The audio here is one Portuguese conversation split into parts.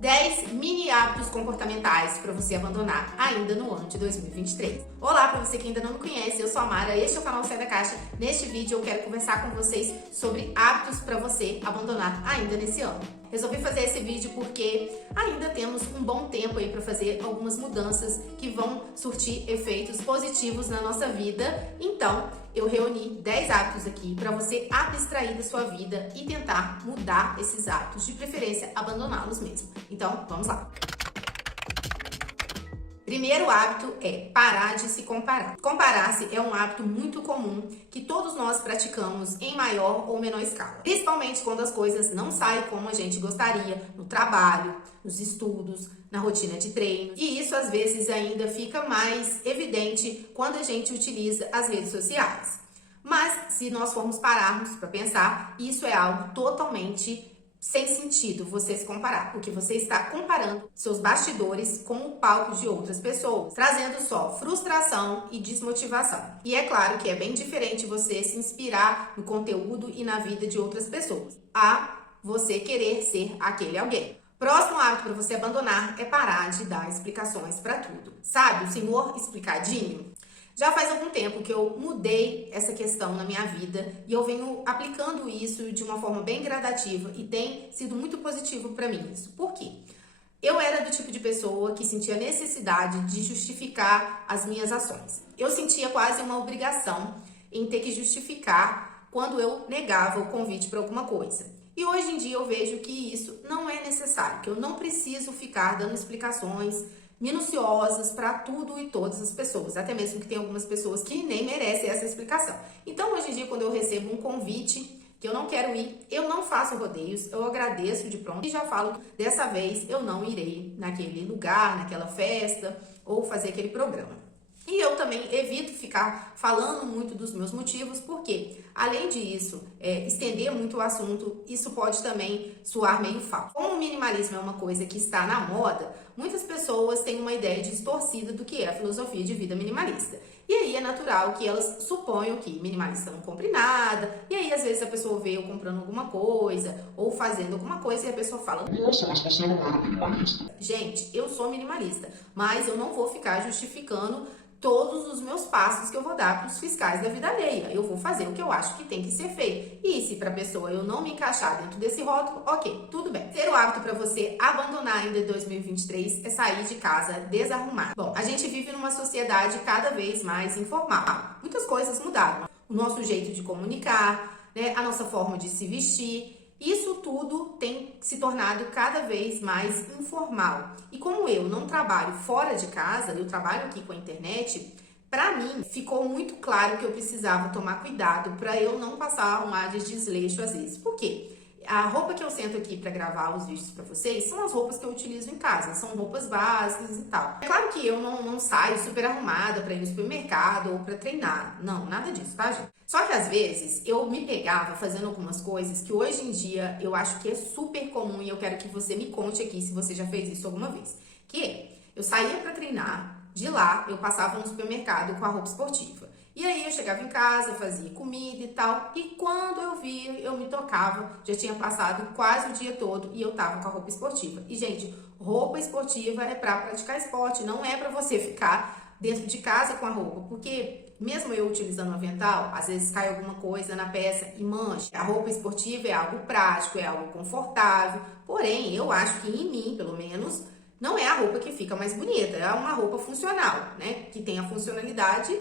10 mini hábitos comportamentais para você abandonar ainda no ano de 2023. Olá, para você que ainda não me conhece, eu sou a Mara, este é o canal Sai da Caixa. Neste vídeo eu quero conversar com vocês sobre hábitos para você abandonar ainda nesse ano. Resolvi fazer esse vídeo porque ainda temos um bom tempo aí para fazer algumas mudanças que vão surtir efeitos positivos na nossa vida. Então, eu reuni 10 hábitos aqui para você abstrair da sua vida e tentar mudar esses hábitos, de preferência abandoná-los mesmo. Então, vamos lá. Primeiro hábito é parar de se comparar. Comparar-se é um hábito muito comum que todos nós praticamos em maior ou menor escala. Principalmente quando as coisas não saem como a gente gostaria, no trabalho, nos estudos, na rotina de treino. E isso às vezes ainda fica mais evidente quando a gente utiliza as redes sociais. Mas se nós formos pararmos para pensar, isso é algo totalmente sem sentido você se comparar, porque você está comparando seus bastidores com o palco de outras pessoas, trazendo só frustração e desmotivação. E é claro que é bem diferente você se inspirar no conteúdo e na vida de outras pessoas, a você querer ser aquele alguém. Próximo hábito para você abandonar é parar de dar explicações para tudo. Sabe, o senhor explicadinho? Já faz algum tempo que eu mudei essa questão na minha vida e eu venho aplicando isso de uma forma bem gradativa e tem sido muito positivo para mim isso. Por quê? Eu era do tipo de pessoa que sentia necessidade de justificar as minhas ações. Eu sentia quase uma obrigação em ter que justificar quando eu negava o convite para alguma coisa. E hoje em dia eu vejo que isso não é necessário, que eu não preciso ficar dando explicações minuciosas para tudo e todas as pessoas, até mesmo que tem algumas pessoas que nem merecem essa explicação. Então, hoje em dia, quando eu recebo um convite que eu não quero ir, eu não faço rodeios, eu agradeço de pronto e já falo que dessa vez eu não irei naquele lugar, naquela festa ou fazer aquele programa. E eu também evito ficar falando muito dos meus motivos, porque, além disso, estender muito o assunto, isso pode também soar meio falso. Como o minimalismo é uma coisa que está na moda, muitas pessoas têm uma ideia distorcida do que é a filosofia de vida minimalista. E aí é natural que elas suponham que minimalista não compre nada, e aí às vezes a pessoa vê eu comprando alguma coisa, ou fazendo alguma coisa, e a pessoa fala: nossa, mas você não era minimalista. Gente, eu sou minimalista, mas eu não vou ficar justificando todos os meus passos que eu vou dar para os fiscais da vida alheia. Eu vou fazer o que eu acho que tem que ser feito. E se para a pessoa eu não me encaixar dentro desse rótulo, ok, tudo bem. Terceiro hábito para você abandonar ainda em 2023 é sair de casa desarrumado. Bom, a gente vive numa sociedade cada vez mais informal. Muitas coisas mudaram. O nosso jeito de comunicar, né, a nossa forma de se vestir. Isso tudo tem se tornado cada vez mais informal. E como eu não trabalho fora de casa, eu trabalho aqui com a internet, para mim ficou muito claro que eu precisava tomar cuidado para eu não passar um ar de desleixo às vezes. Por quê? A roupa que eu sento aqui para gravar os vídeos para vocês são as roupas que eu utilizo em casa, são roupas básicas e tal. É claro que eu não saio super arrumada para ir no supermercado ou para treinar, não, nada disso, tá, gente? Só que às vezes eu me pegava fazendo algumas coisas que hoje em dia eu acho que é super comum e eu quero que você me conte aqui se você já fez isso alguma vez. Que eu saía para treinar, de lá eu passava no supermercado com a roupa esportiva. E aí eu chegava em casa, fazia comida e tal, e quando eu via, eu me tocava, já tinha passado quase o dia todo e eu tava com a roupa esportiva. E gente, roupa esportiva é pra praticar esporte, não é pra você ficar dentro de casa com a roupa, porque mesmo eu utilizando o avental, às vezes cai alguma coisa na peça e mancha. A roupa esportiva é algo prático, é algo confortável, porém eu acho que em mim, pelo menos, não é a roupa que fica mais bonita, é uma roupa funcional, né, que tem a funcionalidade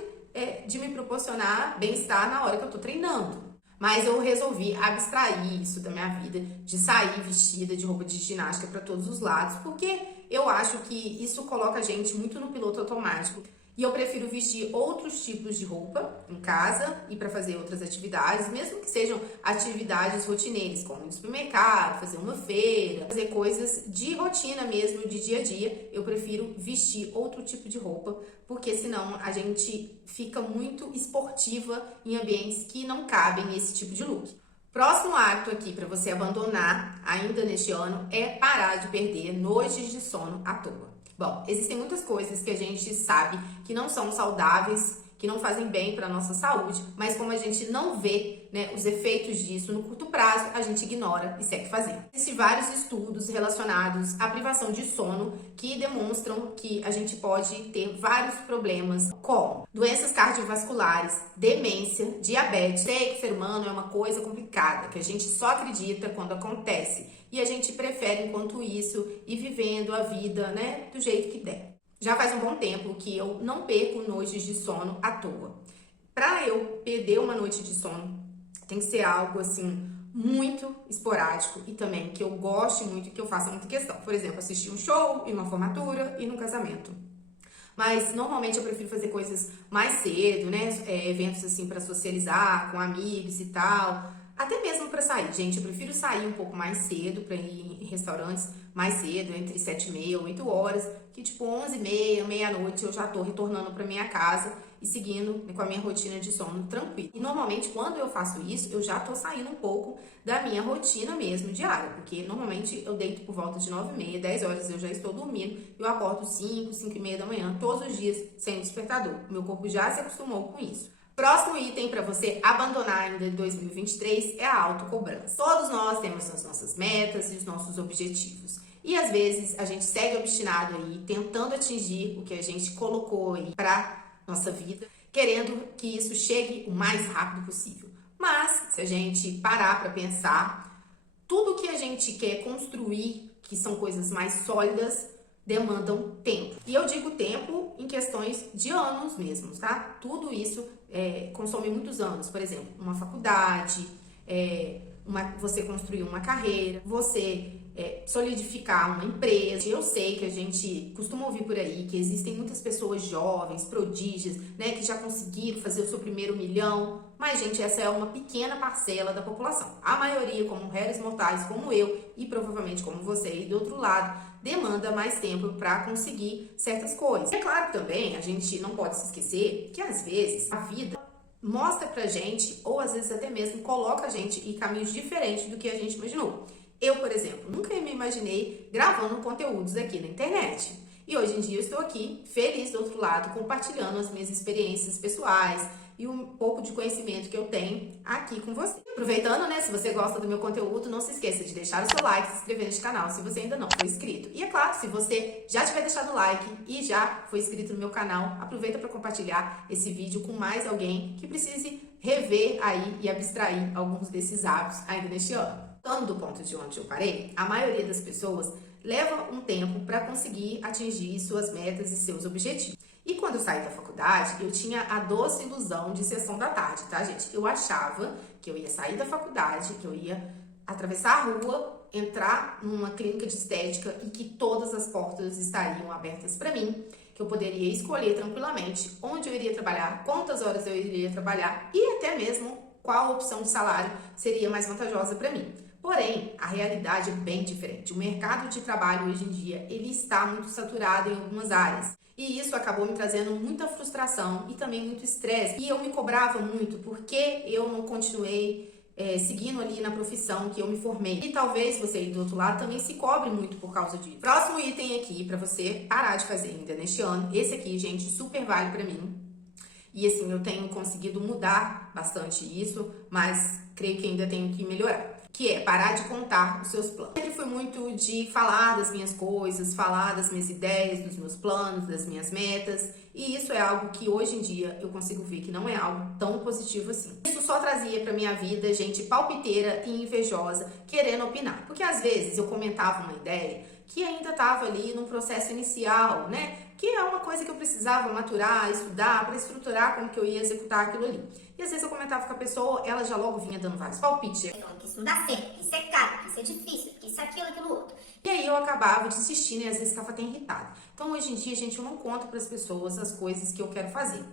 de me proporcionar bem-estar na hora que eu tô treinando. Mas eu resolvi abstrair isso da minha vida, de sair vestida de roupa de ginástica para todos os lados, porque eu acho que isso coloca a gente muito no piloto automático. E eu prefiro vestir outros tipos de roupa em casa e para fazer outras atividades, mesmo que sejam atividades rotineiras, como ir no supermercado, fazer uma feira, fazer coisas de rotina mesmo, de dia a dia. Eu prefiro vestir outro tipo de roupa, porque senão a gente fica muito esportiva em ambientes que não cabem esse tipo de look. Próximo hábito aqui para você abandonar ainda neste ano é parar de perder noites de sono à toa. Bom, existem muitas coisas que a gente sabe que não são saudáveis, que não fazem bem para a nossa saúde, mas como a gente não vê né, os efeitos disso no curto prazo, a gente ignora e segue fazendo. Existem vários estudos relacionados à privação de sono que demonstram que a gente pode ter vários problemas, como doenças cardiovasculares, demência, diabetes. Sei que o ser humano é uma coisa complicada, que a gente só acredita quando acontece e a gente prefere, enquanto isso, ir vivendo a vida, né, do jeito que der. Já faz um bom tempo que eu não perco noites de sono à toa. Para eu perder uma noite de sono, tem que ser algo assim muito esporádico e também que eu goste muito e que eu faça muita questão. Por exemplo, assistir um show, ir numa formatura e num casamento. Mas normalmente eu prefiro fazer coisas mais cedo, né? Eventos assim para socializar com amigos e tal. Até mesmo para sair, gente, eu prefiro sair um pouco mais cedo, para ir em restaurantes mais cedo, entre 7h30 e 8 horas, que tipo 11h30, meia-noite eu já tô retornando para minha casa e seguindo, né, com a minha rotina de sono tranquila. E normalmente quando eu faço isso, eu já tô saindo um pouco da minha rotina mesmo diária, porque normalmente eu deito por volta de 9h30, 10 horas eu já estou dormindo, eu acordo 5, 5h30 da manhã, todos os dias sem despertador. Meu corpo já se acostumou com isso. Próximo item para você abandonar ainda em 2023 é a autocobrança. Todos nós temos as nossas metas e os nossos objetivos. E às vezes a gente segue obstinado aí, tentando atingir o que a gente colocou aí para nossa vida, querendo que isso chegue o mais rápido possível. Mas se a gente parar para pensar, tudo que a gente quer construir, que são coisas mais sólidas, demandam tempo. E eu digo tempo em questões de anos mesmo, tá? Tudo isso consome muitos anos. Por exemplo, uma faculdade, você construir uma carreira, você solidificar uma empresa. Eu sei que a gente costuma ouvir por aí que existem muitas pessoas jovens, prodígios, né, que já conseguiram fazer o seu primeiro milhão. Mas, gente, essa é uma pequena parcela da população. A maioria, como réis mortais, como eu e provavelmente como você aí do outro lado, demanda mais tempo para conseguir certas coisas. É claro também, a gente não pode se esquecer que às vezes a vida mostra pra gente, ou às vezes até mesmo coloca a gente em caminhos diferentes do que a gente imaginou. Eu, por exemplo, nunca me imaginei gravando conteúdos aqui na internet. E hoje em dia eu estou aqui, feliz do outro lado, compartilhando as minhas experiências pessoais e um pouco de conhecimento que eu tenho aqui com você. Aproveitando, né, se você gosta do meu conteúdo, não se esqueça de deixar o seu like, se inscrever neste canal se você ainda não foi inscrito. E é claro, se você já tiver deixado o like e já foi inscrito no meu canal, aproveita para compartilhar esse vídeo com mais alguém que precise rever aí e abstrair alguns desses hábitos ainda neste ano. Voltando do ponto de onde eu parei, a maioria das pessoas leva um tempo para conseguir atingir suas metas e seus objetivos. E quando eu saí da faculdade, eu tinha a doce ilusão de sessão da tarde, tá, gente? Eu achava que eu ia sair da faculdade, que eu ia atravessar a rua, entrar numa clínica de estética e que todas as portas estariam abertas para mim, que eu poderia escolher tranquilamente onde eu iria trabalhar, quantas horas eu iria trabalhar e até mesmo qual opção de salário seria mais vantajosa para mim. Porém, a realidade é bem diferente. O mercado de trabalho hoje em dia, ele está muito saturado em algumas áreas. E isso acabou me trazendo muita frustração e também muito estresse. E eu me cobrava muito porque eu não continuei seguindo ali na profissão que eu me formei. E talvez você aí do outro lado também se cobre muito por causa disso. Próximo item aqui para você parar de fazer ainda neste ano. Esse aqui, gente, super vale para mim. E assim, eu tenho conseguido mudar bastante isso, mas creio que ainda tenho que melhorar. Que é parar de contar os seus planos. Eu sempre fui muito de falar das minhas coisas, falar das minhas ideias, dos meus planos, das minhas metas. E isso é algo que hoje em dia eu consigo ver que não é algo tão positivo assim. Isso só trazia pra minha vida gente palpiteira e invejosa querendo opinar. Porque às vezes eu comentava uma ideia que ainda estava ali num processo inicial, né? Que é uma coisa que eu precisava maturar, estudar, para estruturar como que eu ia executar aquilo ali. E às vezes eu comentava com a pessoa, ela já logo vinha dando vários palpites. Que isso não dá certo, que isso é caro, que isso é difícil, que isso é aquilo, aquilo outro. E aí eu acabava desistindo e às vezes ficava até irritada. Então hoje em dia, gente, eu não conto para as pessoas as coisas que eu quero fazer.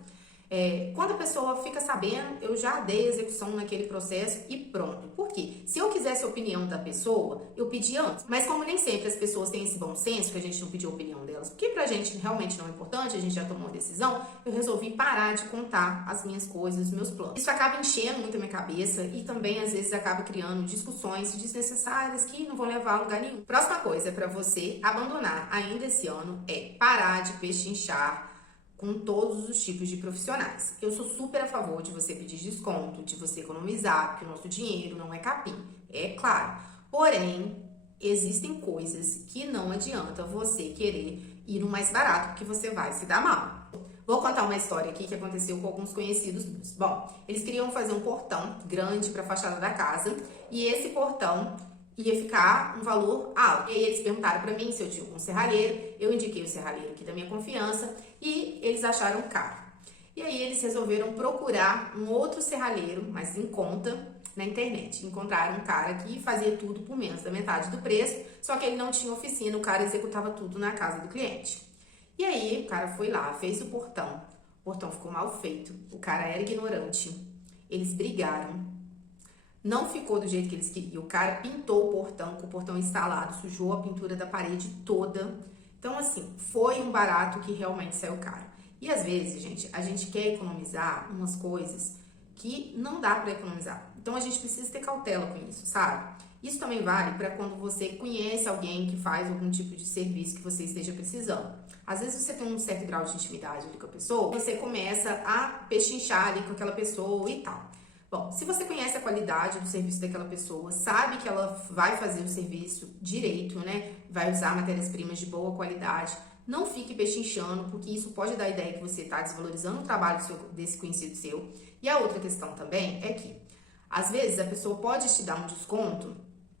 Quando a pessoa fica sabendo, eu já dei execução naquele processo e pronto. Por quê? Se eu quisesse a opinião da pessoa, eu pedia antes. Mas como nem sempre as pessoas têm esse bom senso, que a gente não pediu a opinião delas, porque pra gente realmente não é importante, a gente já tomou uma decisão, eu resolvi parar de contar as minhas coisas, os meus planos. Isso acaba enchendo muito a minha cabeça e também às vezes acaba criando discussões desnecessárias que não vão levar a lugar nenhum. Próxima coisa para você abandonar ainda esse ano é parar de pechinchar com todos os tipos de profissionais. Eu sou super a favor de você pedir desconto, de você economizar, porque o nosso dinheiro não é capim, é claro. Porém, existem coisas que não adianta você querer ir no mais barato, porque você vai se dar mal. Vou contar uma história aqui que aconteceu com alguns conhecidos meus. Bom, eles queriam fazer um portão grande para a fachada da casa e esse portão ia ficar um valor alto. E aí eles perguntaram para mim se eu tinha algum serralheiro, eu indiquei o serralheiro aqui da minha confiança e eles acharam caro. E aí eles resolveram procurar um outro serralheiro, mas em conta, na internet. Encontraram um cara que fazia tudo por menos da metade do preço, só que ele não tinha oficina, o cara executava tudo na casa do cliente. E aí o cara foi lá, fez o portão ficou mal feito, o cara era ignorante, eles brigaram, não ficou do jeito que eles queriam, o cara pintou o portão, com o portão instalado, sujou a pintura da parede toda. Então assim, foi um barato que realmente saiu caro. E às vezes, gente, a gente quer economizar umas coisas que não dá para economizar. Então a gente precisa ter cautela com isso, sabe? Isso também vale para quando você conhece alguém que faz algum tipo de serviço que você esteja precisando. Às vezes você tem um certo grau de intimidade ali com a pessoa, você começa a pechinchar ali com aquela pessoa e tal. Bom, se você conhece a qualidade do serviço daquela pessoa, sabe que ela vai fazer o serviço direito, né? Vai usar matérias-primas de boa qualidade, não fique pechinchando, porque isso pode dar a ideia que você está desvalorizando o trabalho desse conhecido seu. E a outra questão também é que, às vezes, a pessoa pode te dar um desconto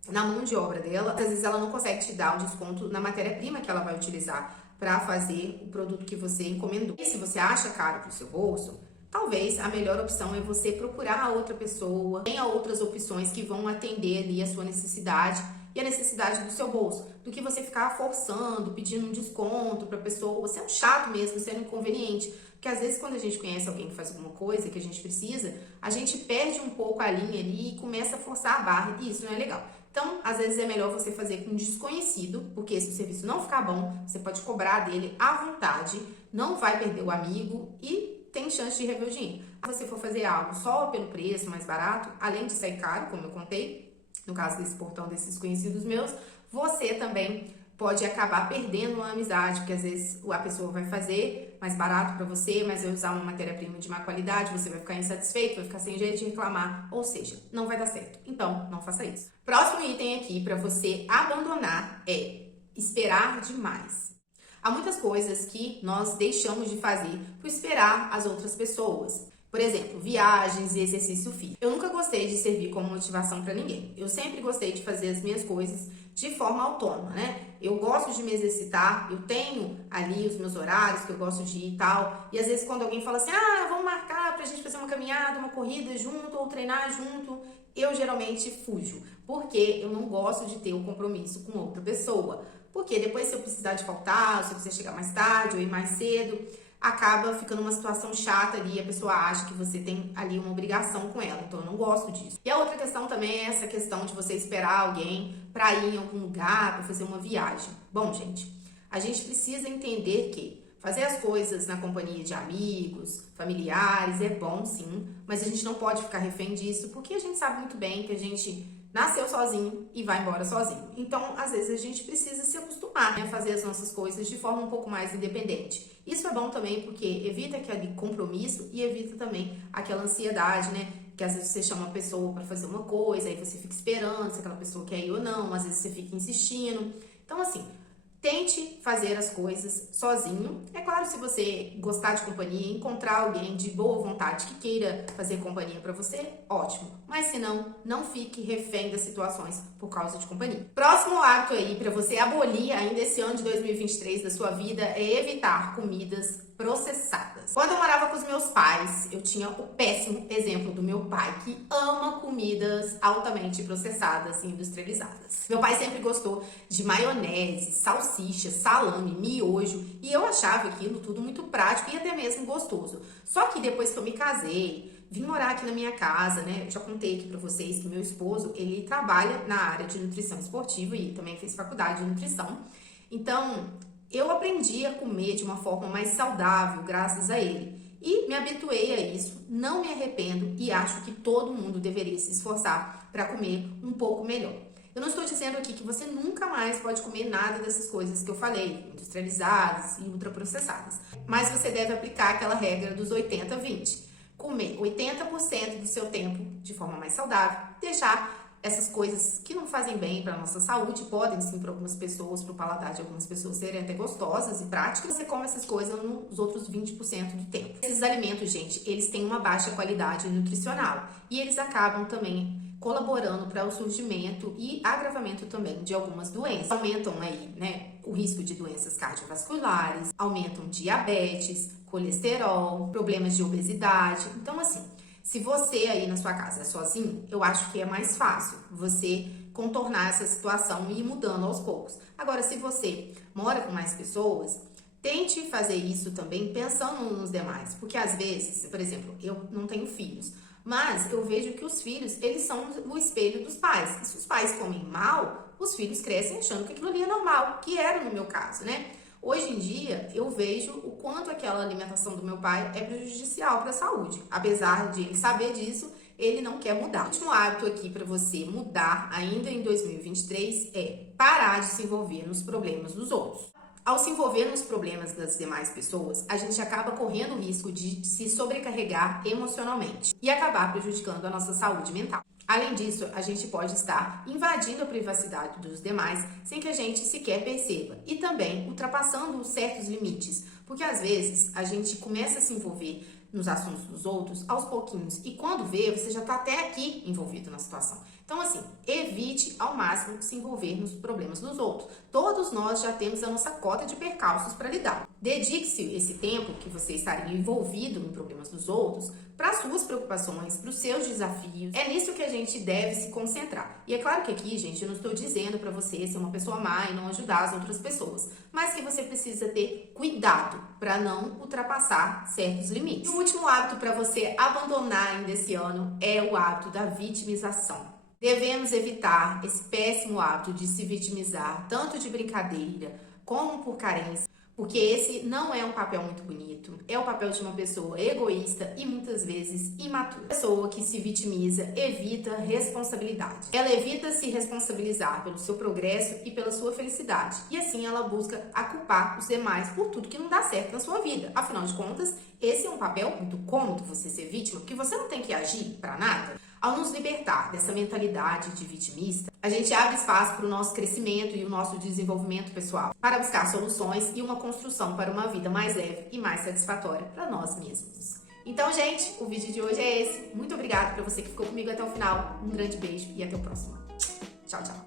na mão de obra dela, às vezes ela não consegue te dar um desconto na matéria-prima que ela vai utilizar para fazer o produto que você encomendou. E se você acha caro para o seu bolso, talvez a melhor opção é você procurar a outra pessoa, tenha outras opções que vão atender ali a sua necessidade e a necessidade do seu bolso, do que você ficar forçando, pedindo um desconto para a pessoa. Você é um chato mesmo, você é um inconveniente. Porque às vezes quando a gente conhece alguém que faz alguma coisa que a gente precisa, a gente perde um pouco a linha ali e começa a forçar a barra e isso não é legal. Então, às vezes é melhor você fazer com um desconhecido, porque se o serviço não ficar bom, você pode cobrar dele à vontade, não vai perder o amigo e tem chance de rever o dinheiro. Se você for fazer algo só pelo preço mais barato, além de sair caro, como eu contei, no caso desse portão desses conhecidos meus, você também pode acabar perdendo uma amizade, porque às vezes a pessoa vai fazer mais barato para você, mas vai usar uma matéria-prima de má qualidade, você vai ficar insatisfeito, vai ficar sem jeito de reclamar, ou seja, não vai dar certo. Então, não faça isso. Próximo item aqui para você abandonar é esperar demais. Há muitas coisas que nós deixamos de fazer por esperar as outras pessoas. Por exemplo, viagens e exercício físico. Eu nunca gostei de servir como motivação para ninguém. Eu sempre gostei de fazer as minhas coisas de forma autônoma, né? Eu gosto de me exercitar, eu tenho ali os meus horários que eu gosto de ir e tal. E às vezes quando alguém fala assim, vamos marcar pra gente fazer uma caminhada, uma corrida junto ou treinar junto, eu geralmente fujo. Porque eu não gosto de ter o compromisso com outra pessoa. Porque depois se eu precisar de faltar, se eu precisar chegar mais tarde ou ir mais cedo, acaba ficando uma situação chata ali, a pessoa acha que você tem ali uma obrigação com ela, então eu não gosto disso. E a outra questão também é essa questão de você esperar alguém para ir em algum lugar, para fazer uma viagem. Bom, gente, a gente precisa entender que fazer as coisas na companhia de amigos, familiares, é bom sim, mas a gente não pode ficar refém disso, porque a gente sabe muito bem que a gente nasceu sozinho e vai embora sozinho. Então, às vezes, a gente precisa se acostumar, né, a fazer as nossas coisas de forma um pouco mais independente. Isso é bom também porque evita aquele compromisso e evita também aquela ansiedade, né? Que às vezes você chama a pessoa para fazer uma coisa, aí você fica esperando se aquela pessoa quer ir ou não, às vezes você fica insistindo. Então, assim, tente fazer as coisas sozinho. É claro, se você gostar de companhia, encontrar alguém de boa vontade que queira fazer companhia para você, ótimo. Mas se não, não fique refém das situações por causa de companhia. Próximo hábito aí para você abolir ainda esse ano de 2023 da sua vida é evitar comidas processadas. Quando eu morava com os meus pais, eu tinha o péssimo exemplo do meu pai, que ama comidas altamente processadas e industrializadas. Meu pai sempre gostou de maionese, salsicha, salame, miojo, e eu achava aquilo tudo muito prático e até mesmo gostoso. Só que depois que eu me casei, vim morar aqui na minha casa, né? Eu já contei aqui pra vocês que meu esposo, ele trabalha na área de nutrição esportiva e também fez faculdade de nutrição. Então, eu aprendi a comer de uma forma mais saudável, graças a ele. E me habituei a isso, não me arrependo e acho que todo mundo deveria se esforçar para comer um pouco melhor. Eu não estou dizendo aqui que você nunca mais pode comer nada dessas coisas que eu falei, industrializadas e ultraprocessadas. Mas você deve aplicar aquela regra dos 80-20. Comer 80% do seu tempo de forma mais saudável, deixar essas coisas que não fazem bem para a nossa saúde, podem sim para algumas pessoas, para o paladar de algumas pessoas serem até gostosas e práticas, você come essas coisas nos outros 20% do tempo. Esses alimentos, gente, eles têm uma baixa qualidade nutricional e eles acabam também colaborando para o surgimento e agravamento também de algumas doenças. Aumentam aí, né, o risco de doenças cardiovasculares, aumentam diabetes, colesterol, problemas de obesidade. Então, assim, se você aí na sua casa é sozinho, eu acho que é mais fácil você contornar essa situação e ir mudando aos poucos. Agora, se você mora com mais pessoas, tente fazer isso também pensando nos demais, porque às vezes, por exemplo, eu não tenho filhos, mas eu vejo que os filhos, eles são o espelho dos pais. E se os pais comem mal, os filhos crescem achando que aquilo ali é normal, que era no meu caso, né? Hoje em dia, eu vejo o quanto aquela alimentação do meu pai é prejudicial para a saúde. Apesar de ele saber disso, ele não quer mudar. O último hábito aqui para você mudar ainda em 2023 é parar de se envolver nos problemas dos outros. Ao se envolver nos problemas das demais pessoas, a gente acaba correndo o risco de se sobrecarregar emocionalmente e acabar prejudicando a nossa saúde mental. Além disso, a gente pode estar invadindo a privacidade dos demais sem que a gente sequer perceba e também ultrapassando certos limites, porque às vezes a gente começa a se envolver nos assuntos dos outros aos pouquinhos e quando vê, você já está até aqui envolvido na situação. Então, assim, evite ao máximo se envolver nos problemas dos outros. Todos nós já temos a nossa cota de percalços para lidar. Dedique-se esse tempo que você estaria envolvido em problemas dos outros para as suas preocupações, para os seus desafios. É nisso que a gente deve se concentrar. E é claro que aqui, gente, eu não estou dizendo para você ser uma pessoa má e não ajudar as outras pessoas, mas que você precisa ter cuidado para não ultrapassar certos limites. E o último hábito para você abandonar ainda esse ano é o hábito da vitimização. Devemos evitar esse péssimo hábito de se vitimizar, tanto de brincadeira como por carência, porque esse não é um papel muito bonito, é o papel de uma pessoa egoísta e muitas vezes imatura. A pessoa que se vitimiza evita responsabilidade. Ela evita se responsabilizar pelo seu progresso e pela sua felicidade. E assim ela busca culpar os demais por tudo que não dá certo na sua vida. Afinal de contas, esse é um papel muito cômodo você ser vítima, porque você não tem que agir para nada. Ao nos libertar dessa mentalidade de vitimista, a gente abre espaço para o nosso crescimento e o nosso desenvolvimento pessoal, para buscar soluções e uma construção para uma vida mais leve e mais satisfatória para nós mesmos. Então, gente, o vídeo de hoje é esse. Muito obrigada para você que ficou comigo até o final. Um grande beijo e até o próximo. Tchau, tchau.